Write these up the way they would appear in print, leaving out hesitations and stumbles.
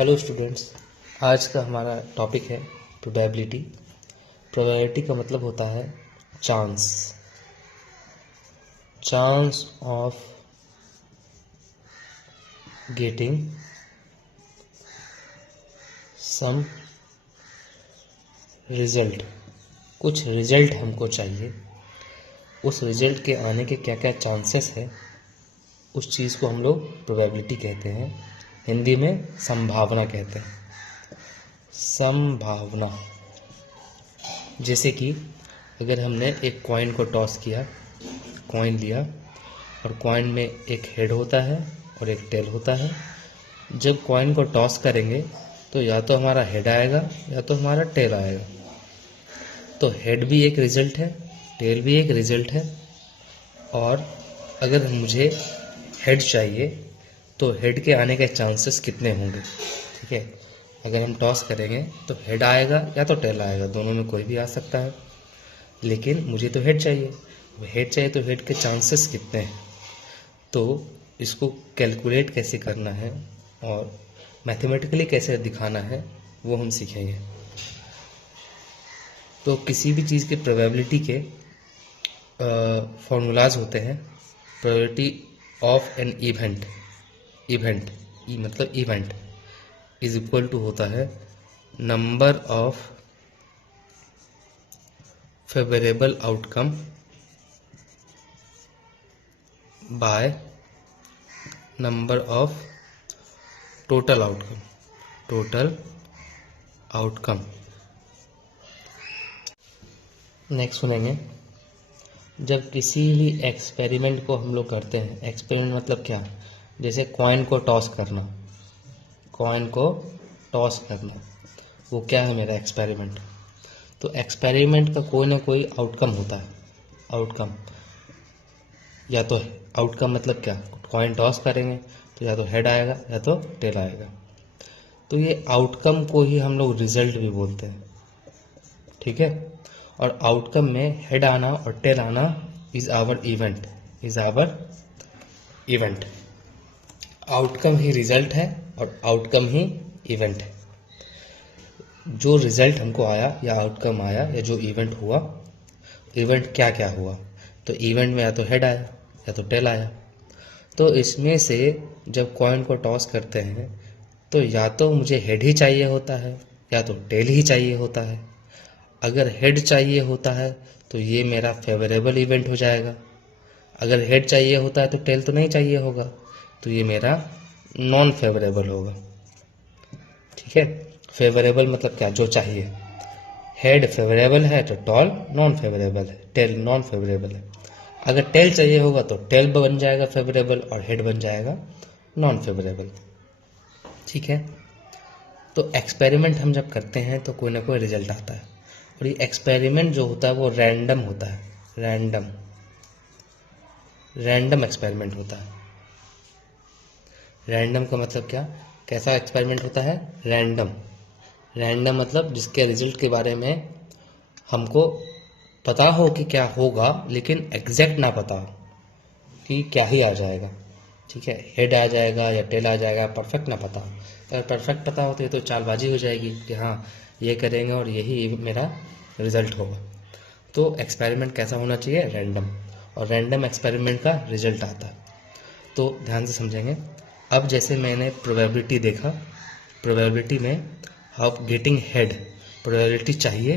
Hello students, आज का हमारा टॉपिक है प्रोबेबिलिटी। प्रोबेबिलिटी का मतलब होता है chance of getting some result. कुछ रिजल्ट हमको चाहिए, उस रिजल्ट के आने के क्या क्या चांसेस है, उस चीज़ को हम लोग प्रोबेबिलिटी कहते हैं। हिंदी में संभावना कहते हैं। संभावना, जैसे कि अगर हमने एक कॉइन को टॉस किया, कॉइन लिया और कॉइन में एक हेड होता है और एक टेल होता है। जब कॉइन को टॉस करेंगे तो या तो हमारा हेड आएगा या तो हमारा टेल आएगा। तो हेड भी एक रिजल्ट है, टेल भी एक रिजल्ट है। और अगर मुझे हेड चाहिए तो हेड के आने के चांसेस कितने होंगे, ठीक है। अगर हम टॉस करेंगे तो हेड आएगा या तो टेल आएगा, दोनों में कोई भी आ सकता है। लेकिन मुझे तो हेड चाहिए, तो हेड के चांसेस कितने हैं, तो इसको कैलकुलेट कैसे करना है और मैथमेटिकली कैसे दिखाना है वो हम सीखेंगे। तो किसी भी चीज़ के प्रोबेबिलिटी के फॉर्मूलाज होते हैं। प्रोबेबिलिटी ऑफ एन इवेंट मतलब इवेंट इज इक्वल टू होता है number of favourable outcome bye number of total outcome. Next सुनेंगे, जब किसी भी एक्सपेरिमेंट को हम लोग करते हैं, एक्सपेरिमेंट मतलब क्या, जैसे कॉइन को टॉस करना, वो क्या है मेरा एक्सपेरिमेंट। तो एक्सपेरिमेंट का कोई ना कोई आउटकम होता है। आउटकम या तो आउटकम मतलब क्या, कॉइन टॉस करेंगे तो या तो हेड आएगा या तो टेल आएगा। तो ये आउटकम को ही हम लोग रिजल्ट भी बोलते हैं, ठीक है। और आउटकम में हेड आना और टेल आना इज आवर इवेंट। आउटकम ही रिजल्ट है और आउटकम ही इवेंट है। जो रिजल्ट हमको आया या आउटकम आया या जो इवेंट हुआ, इवेंट क्या क्या हुआ, तो इवेंट में या तो हेड आया या तो टेल आया। तो इसमें से जब कॉइन को टॉस करते हैं तो या तो मुझे हेड ही चाहिए होता है या तो टेल ही चाहिए होता है। अगर हेड चाहिए होता है तो ये मेरा फेवरेबल इवेंट हो जाएगा। अगर हेड चाहिए होता है तो टेल तो नहीं चाहिए होगा, तो ये मेरा नॉन फेवरेबल होगा, ठीक है। फेवरेबल मतलब क्या, जो चाहिए। हेड फेवरेबल है तो टेल नॉन फेवरेबल है। अगर टेल चाहिए होगा तो टेल बन जाएगा फेवरेबल और हेड बन जाएगा नॉन फेवरेबल, ठीक है। तो एक्सपेरिमेंट हम जब करते हैं तो कोई ना कोई रिजल्ट आता है, और ये एक्सपेरिमेंट जो होता है वो रैंडम होता है। रैंडम एक्सपेरिमेंट होता है। रैंडम का मतलब क्या, कैसा एक्सपेरिमेंट होता है, रैंडम मतलब जिसके रिजल्ट के बारे में हमको पता हो कि क्या होगा, लेकिन एग्जैक्ट ना पता हो कि क्या ही आ जाएगा, ठीक है। हेड आ जाएगा या टेल आ जाएगा, परफेक्ट ना पता हो। अगर परफेक्ट पता हो तो ये तो चालबाजी हो जाएगी कि हाँ ये करेंगे और यही मेरा रिजल्ट होगा। तो एक्सपेरिमेंट कैसा होना चाहिए, रैंडम, और रैंडम एक्सपेरिमेंट का रिजल्ट आता है। तो ध्यान से समझेंगे। अब जैसे मैंने प्रोबेबिलिटी देखा, प्रोबेबिलिटी में ऑफ गेटिंग हेड, प्रोबेबिलिटी चाहिए,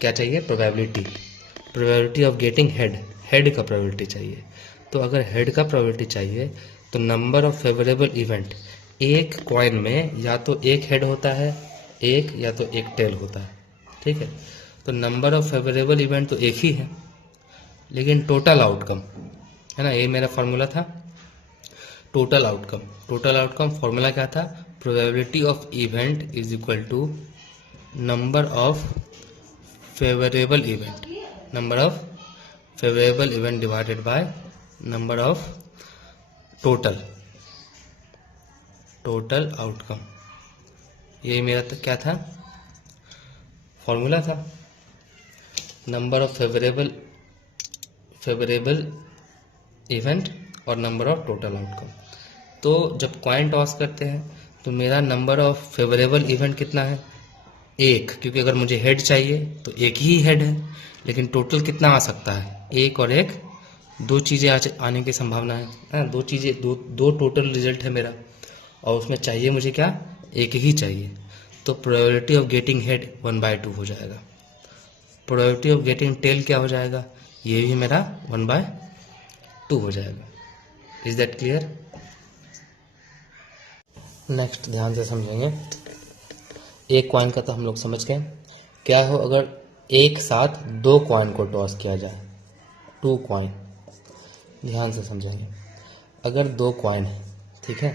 क्या चाहिए, प्रोबेबिलिटी ऑफ गेटिंग हेड का प्रोबेबिलिटी चाहिए। तो अगर हेड का प्रोबेबिलिटी चाहिए तो नंबर ऑफ फेवरेबल इवेंट, एक कॉइन में या तो एक हेड होता है या तो एक टेल होता है, ठीक है। तो नंबर ऑफ फेवरेबल इवेंट तो एक ही है, लेकिन टोटल आउटकम है ना, ये मेरा फॉर्मूला था। टोटल आउटकम फॉर्मूला क्या था, probability of event is equal to number of favourable event divided by number of total outcome. ये मेरा तो क्या था, फॉर्मूला था। नंबर ऑफ फेवरेबल इवेंट और नंबर ऑफ टोटल आउटकम। तो जब कॉइन टॉस करते हैं तो मेरा नंबर ऑफ फेवरेबल इवेंट कितना है? एक, क्योंकि अगर मुझे हेड चाहिए तो एक ही हेड है, लेकिन टोटल कितना आ सकता है? एक और एक, दो चीज़ें आने की संभावना है दो चीज़ें, दो दो टोटल रिजल्ट है मेरा, और उसमें चाहिए मुझे क्या? एक ही चाहिए। तो प्रोबेबिलिटी ऑफ गेटिंग हेड 1/2 हो जाएगा। प्रोबेबिलिटी ऑफ गेटिंग टेल क्या हो जाएगा? ये भी मेरा 1/2 हो जाएगा। Is that clear? नेक्स्ट ध्यान से समझेंगे। एक कॉइन का तो हम लोग समझ गए। क्या हो अगर एक साथ दो कॉइन को टॉस किया जाए? 2 कॉइन। ध्यान से समझेंगे। अगर दो कॉइन है, ठीक है,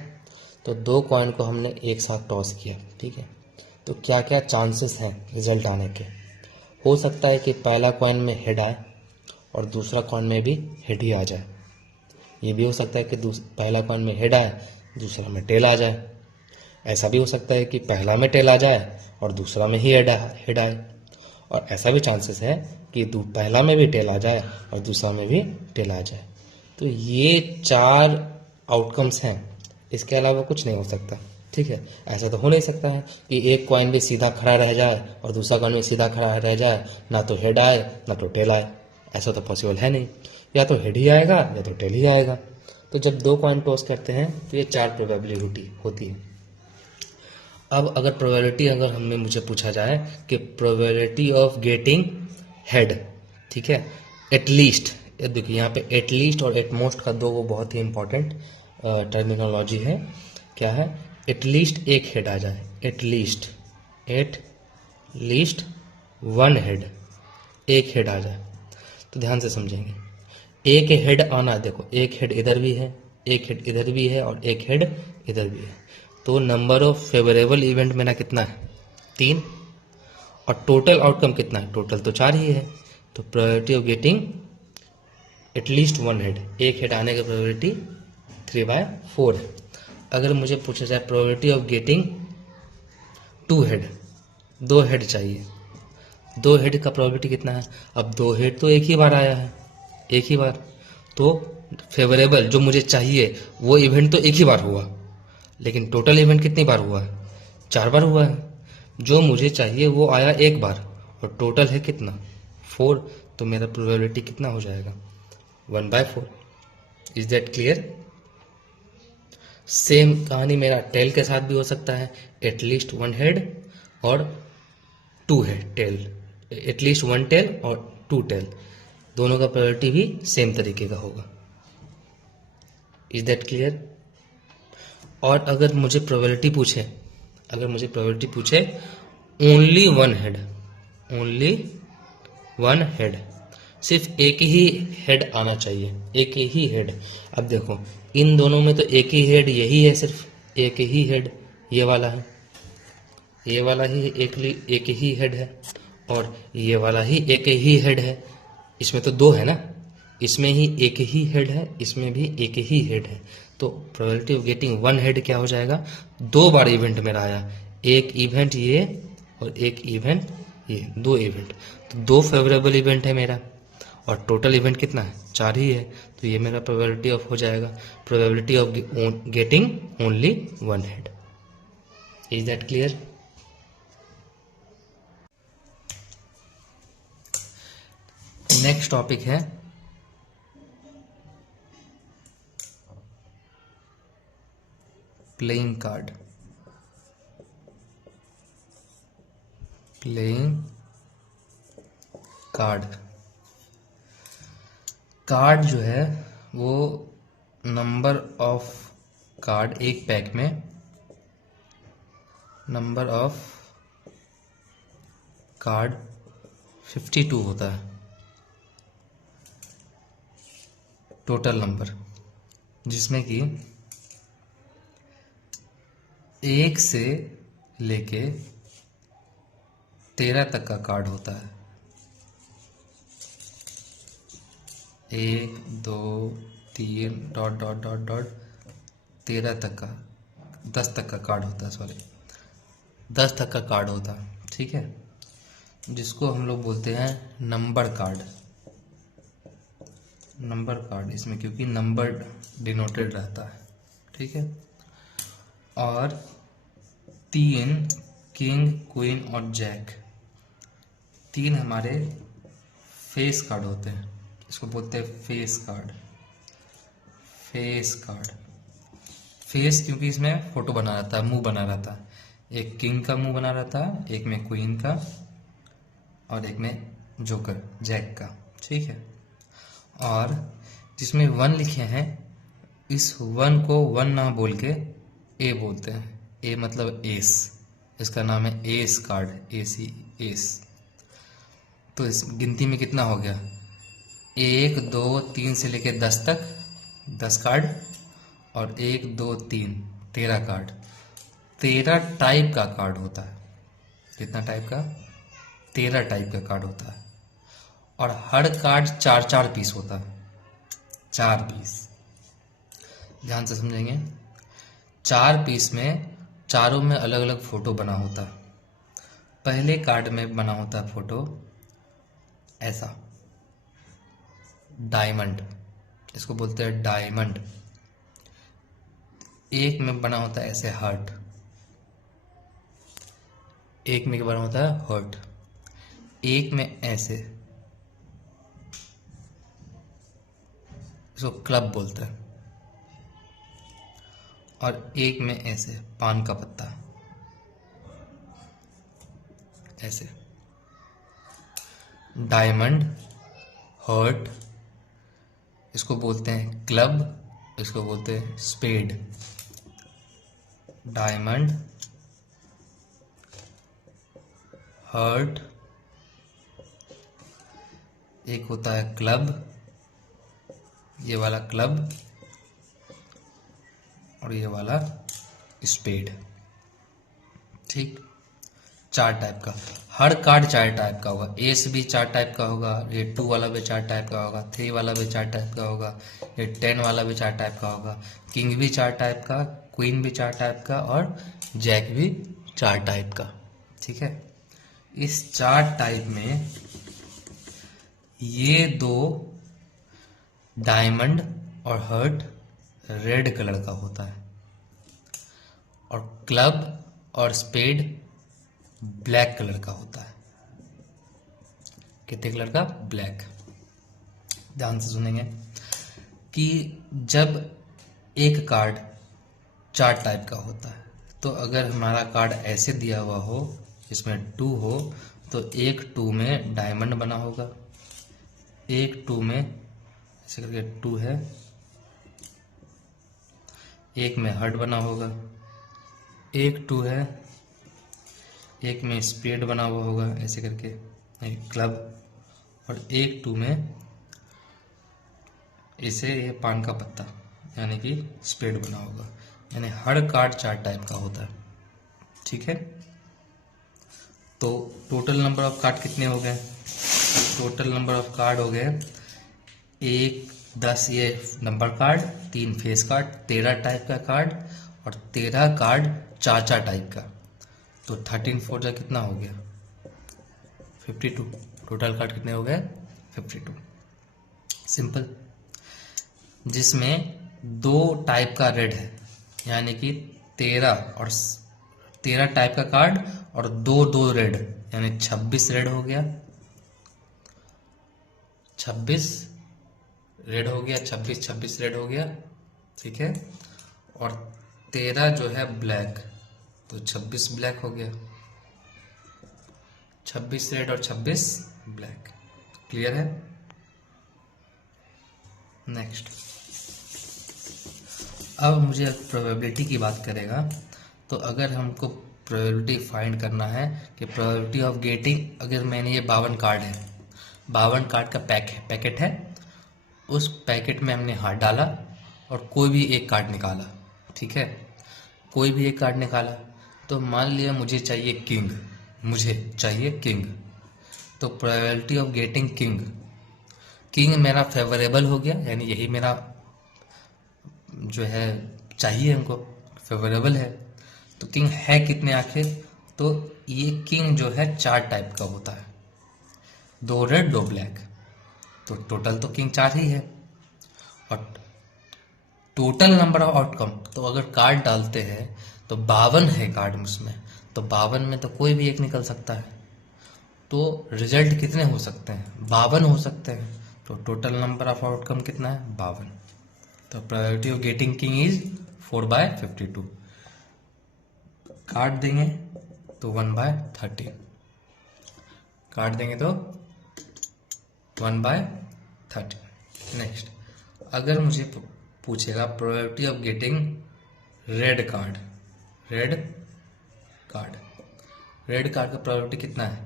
तो दो कॉइन को हमने एक साथ टॉस किया, ठीक है, तो क्या क्या चांसेस हैं रिजल्ट आने के? हो सकता है कि पहला कॉइन में हेड आए और दूसरा कॉइन में भी हेड ही आ जाए। ये भी हो सकता है कि पहला कॉइन में हेड आए, दूसरा में टेल आ जाए। ऐसा भी हो सकता है कि पहला में टेल आ जाए और दूसरा में ही हेड आए। और ऐसा भी चांसेस है कि पहला में भी टेल आ जाए और दूसरा में भी टेल आ जाए। तो ये 4 आउटकम्स हैं, इसके अलावा कुछ नहीं हो सकता, ठीक है। ऐसा तो हो नहीं सकता है कि एक कॉइन भी सीधा खड़ा रह जाए और दूसरा कॉइन भी सीधा खड़ा रह जाए, ना तो हेड आए ना तो टेल आए। ऐसा तो पॉसिबल है नहीं, या तो हेड ही आएगा या तो टेल ही आएगा। तो जब दो कॉइन टॉस करते हैं तो ये 4 प्रोबेबिलिटी होती है। अब अगर प्रोबेबिलिटी अगर हमें मुझे पूछा जाए कि प्रोबेबिलिटी ऑफ गेटिंग हेड, ठीक है, एटलीस्ट, देखिए यहाँ पे एटलीस्ट और एटमोस्ट का दो वो बहुत ही इंपॉर्टेंट टर्मिनोलॉजी है। क्या है? एटलीस्ट एक हेड आ जाए, एटलीस्ट वन हेड, एक हेड आ जाए। तो ध्यान से समझेंगे, एक हेड आना, देखो एक हेड इधर भी है, एक हेड इधर भी है और एक हेड इधर भी है। तो नंबर ऑफ फेवरेबल इवेंट मेरा कितना है? 3। और टोटल आउटकम कितना है? टोटल तो 4 ही है। तो probability of getting at least one head, एक हेड आने की प्रोबेबिलिटी 3/4 है। अगर मुझे पूछा जाए probability of getting 2 head, 2 head चाहिए, 2 हेड का प्रोबेबिलिटी कितना है? अब 2 हेड तो एक ही बार आया है, एक ही बार। तो फेवरेबल जो मुझे चाहिए वो इवेंट तो एक ही बार हुआ, लेकिन टोटल इवेंट कितनी बार हुआ है? 4 बार हुआ है। जो मुझे चाहिए वो आया एक बार और टोटल है कितना? 4। तो मेरा प्रोबेबिलिटी कितना हो जाएगा? 1/4। Is that clear? सेम कहानी मेरा टेल के साथ भी हो सकता है। एटलीस्ट वन हेड और 2 head tail, at least one tail और 2 टेल, दोनों का प्रोबेबिलिटी भी सेम तरीके का होगा। Is that clear? और अगर मुझे प्रोबेबिलिटी पूछे, ओनली वन हेड, सिर्फ एक ही हेड आना चाहिए, एक ही हेड। अब देखो इन दोनों में तो एक ही हेड यही है, सिर्फ एक ही हेड ये वाला है, ये वाला ही एक ही हेड है, और ये वाला ही एक ही हेड है। इसमें तो 2 है ना, इसमें ही एक ही हेड है, इसमें भी एक ही हेड है। तो probability of getting one head क्या हो जाएगा? 2 बार इवेंट मेरा आया, एक इवेंट ये और एक इवेंट ये, 2 इवेंट। तो 2 फेवरेबल इवेंट है मेरा और टोटल इवेंट कितना है? 4 ही है। तो ये मेरा प्रोबेबिलिटी ऑफ हो जाएगा, probability of getting only one head. Is that clear? Next topic है प्लेइंग कार्ड। प्लेइंग कार्ड जो है वो नंबर ऑफ कार्ड, एक पैक में नंबर ऑफ कार्ड 52 होता है, टोटल नंबर, जिसमें कि 1 से लेके 13 तक का कार्ड होता है। 1 2 3 डॉट डॉट डॉट डॉट 13 तक का, 10 तक का कार्ड होता है, सॉरी 10 तक का कार्ड होता है, ठीक है, जिसको हम लोग बोलते हैं नंबर कार्ड। नंबर कार्ड इसमें क्योंकि नंबर डिनोटेड रहता है, ठीक है। और 3 किंग, क्वीन और जैक, 3 हमारे फेस कार्ड होते हैं। इसको बोलते हैं face card. Face card, face क्योंकि इसमें फोटो बना रहता है, मुंह बना रहता है। एक किंग का मुंह बना रहता है, एक में क्वीन का और एक में जोकर जैक का, ठीक है। और जिसमें 1 लिखे हैं, इस 1 को 1 ना बोल के ए बोलते हैं। ए मतलब एस, इसका नाम है एस कार्ड, एसी एस। तो इस गिनती में कितना हो गया? 1 2 3 से लेके 10 तक 10 कार्ड, और 1 2 3 13 कार्ड। 13 टाइप का कार्ड होता है। कितना टाइप का? 13 टाइप का कार्ड होता है। और हर कार्ड 4 पीस होता है, 4 पीस। ध्यान से समझेंगे। 4 पीस में चारों में अलग अलग फोटो बना होता है। पहले कार्ड में बना होता है फोटो ऐसा, डायमंड, इसको बोलते हैं डायमंड। एक में बना होता है ऐसे हार्ट, एक में बना होता है हार्ट, एक में ऐसे, इसको क्लब बोलते हैं, और एक में ऐसे पान का पत्ता, ऐसे। डायमंड, हार्ट, इसको बोलते हैं क्लब, इसको बोलते हैं स्पेड। डायमंड, हार्ट, एक होता है क्लब, ये वाला क्लब, और ये वाला स्पेड, ठीक। 4 टाइप का, हर कार्ड 4 टाइप का होगा। एस भी 4 टाइप का होगा, ये 2 वाला भी 4 टाइप का होगा, 3 वाला भी 4 टाइप का होगा, ये 10 वाला भी 4 टाइप का होगा, किंग भी 4 टाइप का, क्वीन भी 4 टाइप का, और जैक भी 4 टाइप का, ठीक है। इस 4 टाइप में ये 2 डायमंड और हार्ट रेड कलर का होता है, और क्लब और स्पेड ब्लैक कलर का होता है। कितने कलर का? ब्लैक। ध्यान से सुनेंगे कि जब एक कार्ड 4 टाइप का होता है, तो अगर हमारा कार्ड ऐसे दिया हुआ हो, इसमें 2 हो, तो एक 2 में डायमंड बना होगा, एक 2 में ऐसे करके 2 है, एक में हार्ट बना होगा, एक 2 है, एक में स्पेड बना हुआ होगा ऐसे करके, एक क्लब, और एक 2 में ऐसे ये पान का पत्ता यानी कि स्पेड बना होगा। यानी हर कार्ड 4 टाइप का होता है, ठीक है। तो टोटल नंबर ऑफ कार्ड कितने हो गए? टोटल नंबर ऑफ कार्ड हो गए 1 10 ये number card, 3 face card, 13 type का कार्ड, और 13 कार्ड 4 टाइप का। तो 13 4 जा कितना हो गया? 52। टोटल कार्ड कितने हो गए? 52। सिंपल। जिसमें 2 टाइप का रेड है, यानी कि 13 टाइप का कार्ड और 2 रेड, यानी 26 रेड हो गया, 26 रेड हो गया, 26 रेड हो गया, ठीक है। और 13 जो है ब्लैक, तो 26 ब्लैक हो गया, 26 रेड और 26 ब्लैक। क्लियर है? नेक्स्ट, अब मुझे प्रोबेबिलिटी की बात करेगा। तो अगर हमको प्रोबेबिलिटी फाइंड करना है कि प्रोबेबिलिटी ऑफ गेटिंग, अगर मैंने ये 52 कार्ड है, 52 कार्ड का पैकेट है, उस पैकेट में हमने हाथ डाला और कोई भी एक कार्ड निकाला, ठीक है, कोई भी एक कार्ड निकाला, तो मान लिया मुझे चाहिए किंग, तो प्रोबेबिलिटी ऑफ गेटिंग किंग मेरा फेवरेबल हो गया, यानी यही मेरा जो है चाहिए, हमको फेवरेबल है। तो किंग है कितने आखिर? तो ये किंग जो है 4 टाइप का होता है, 2 रेड 2 ब्लैक, तो टोटल तो किंग 4 ही है। और टोटल नंबर ऑफ आउटकम, तो अगर कार्ड डालते हैं तो 52 है कार्ड उसमें, तो 52 में तो कोई भी एक निकल सकता है। तो रिजल्ट कितने हो सकते हैं? 52 हो सकते हैं। तो टोटल नंबर ऑफ आउटकम कितना है? 52। तो probability of getting king is 4/52। काट देंगे तो 1/13। काट देंगे तो 1/13। नेक्स्ट, अगर मुझे पूछेगा probability of getting red card, red card का प्रोबेबिलिटी कितना है?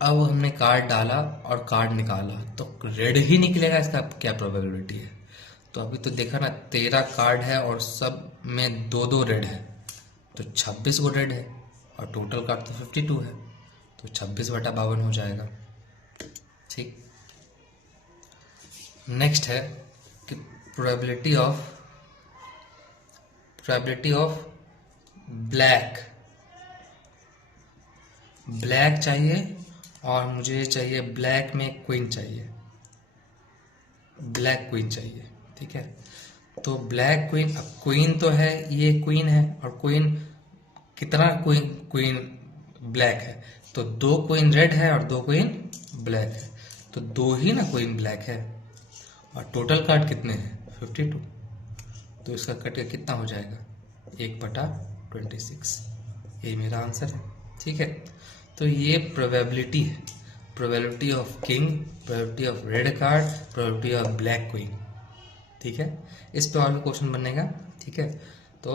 अब हमने कार्ड डाला और कार्ड निकाला तो रेड ही निकलेगा, इसका क्या प्रोबेबिलिटी है? तो अभी तो देखा ना, 13 कार्ड है और सब में 2-2 रेड है, तो 26 को रेड है और टोटल कार्ड तो 52 है, तो 26/52 हो जाएगा। ठीक। नेक्स्ट है कि प्रोबेबिलिटी ऑफ ब्लैक चाहिए और मुझे चाहिए ब्लैक में क्वीन चाहिए, ब्लैक क्वीन चाहिए। ठीक है, तो ब्लैक क्वीन, अब क्वीन तो है, ये क्वीन है और क्वीन कितना क्वीन ब्लैक है, तो 2 क्वीन रेड है और 2 क्वीन ब्लैक है, तो 2 ही ना क्वीन ब्लैक है और टोटल कार्ड कितने हैं? 52। तो इसका कट के कितना हो जाएगा? 1/26। ये मेरा आंसर है। ठीक है, तो ये प्रोबेबिलिटी है, probability of king, probability of red card, probability of black queen. ठीक है, इस पे और भी क्वेश्चन बनेगा। ठीक है, तो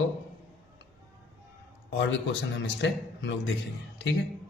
और भी क्वेश्चन हम इस पे हम लोग देखेंगे। ठीक है।